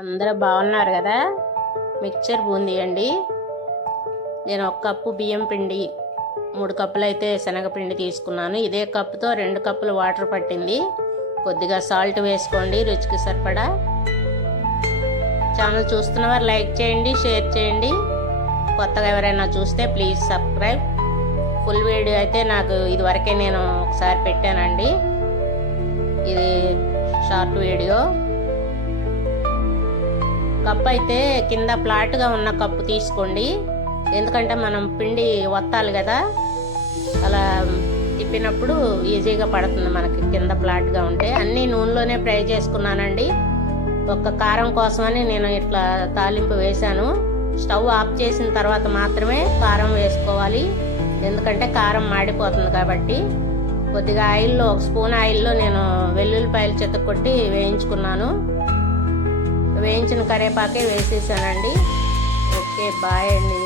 అందరూ బాగున్నారు కదా. మిక్చర్ బూందీ అండి. నేను 1 కప్పు బియ్యం పిండి, 3 కప్పులు అయితే శనగపిండి తీసుకున్నాను. ఇదే కప్పుతో 2 కప్పులు వాటర్ పట్టింది. కొద్దిగా సాల్ట్ వేసుకోండి రుచికి సరిపడా. ఛానల్ చూస్తున్నవారు లైక్ చేయండి, షేర్ చేయండి. కొత్తగా ఎవరైనా చూస్తే ప్లీజ్ సబ్స్క్రైబ్. ఫుల్ వీడియో అయితే నాకు ఇదివరకే నేను ఒకసారి పెట్టానండి. ఇది షార్ట్ వీడియో. కప్పు అయితే కింద ఫ్లాట్గా ఉన్న కప్పు తీసుకోండి. ఎందుకంటే మనం పిండి వత్తాలి కదా, అలా తిప్పినప్పుడు ఈజీగా పడుతుంది మనకి కింద ఫ్లాట్గా ఉంటే. అన్నీ నూనెలోనే ఫ్రై చేసుకున్నానండి. ఒక్క కారం కోసమని నేను ఇట్లా తాలింపు వేశాను. స్టవ్ ఆఫ్ చేసిన తర్వాత మాత్రమే కారం వేసుకోవాలి, ఎందుకంటే కారం మాడిపోతుంది కాబట్టి. కొద్దిగా ఆయిల్లో, 1 స్పూన్ ఆయిల్లో నేను వెల్లుల్లిపాయలు చెతకొట్టి వేయించుకున్నాను. వేయించిన కరివేపాకే వేసేసానండి. ఓకే, బాయ్ అండి.